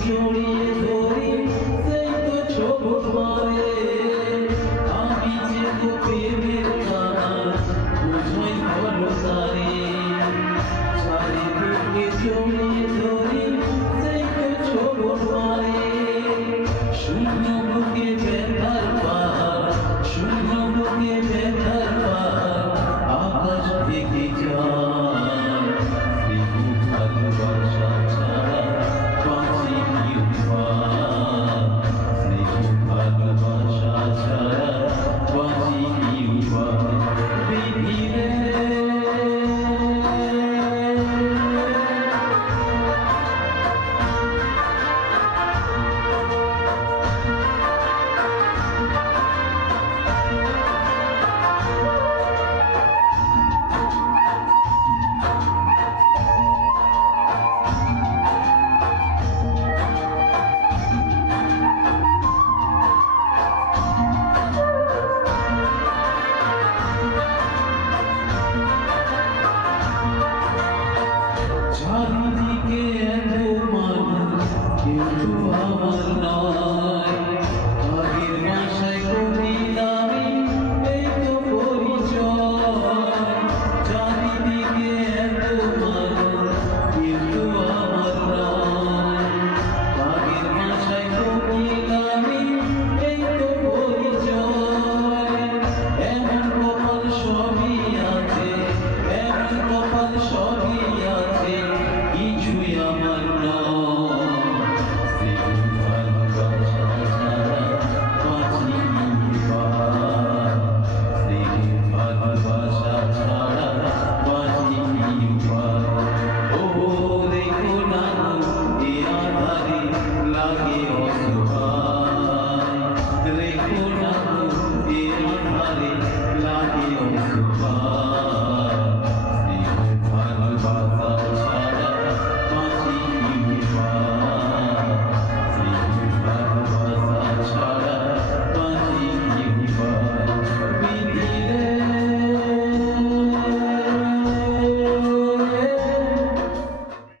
জড়িয়ে ধরি সেই তো ছোট মারে আমি যে তো প্রেমের কানা বুঝাই ভরসারে চারিদিকে জড়িয়ে ধরি সেই তো ছোট মারে শূন্য বুকে ব্যথার পাহাড় শূন্য বুকে ব্যথার পাহাড় আকাশ থেকে যায় ভালোবাসা ছাড়া বাঁচি কি উপায় ভালোবাসা ছাড়া বাঁচি কি উপায় বিধিরে চারিদিকে এত মানুষ কিন্তু আমার নয় আগের ভাষায় কবিতামি এই তো পরিচয় চারিদিকে এত মানুষ কিন্তু আমার নয় আগের ভাষায় কবিতামি এই তো পরিচয় এমন কপাল সবই আছে এমন কপাল সবই আছে কিছুই আমার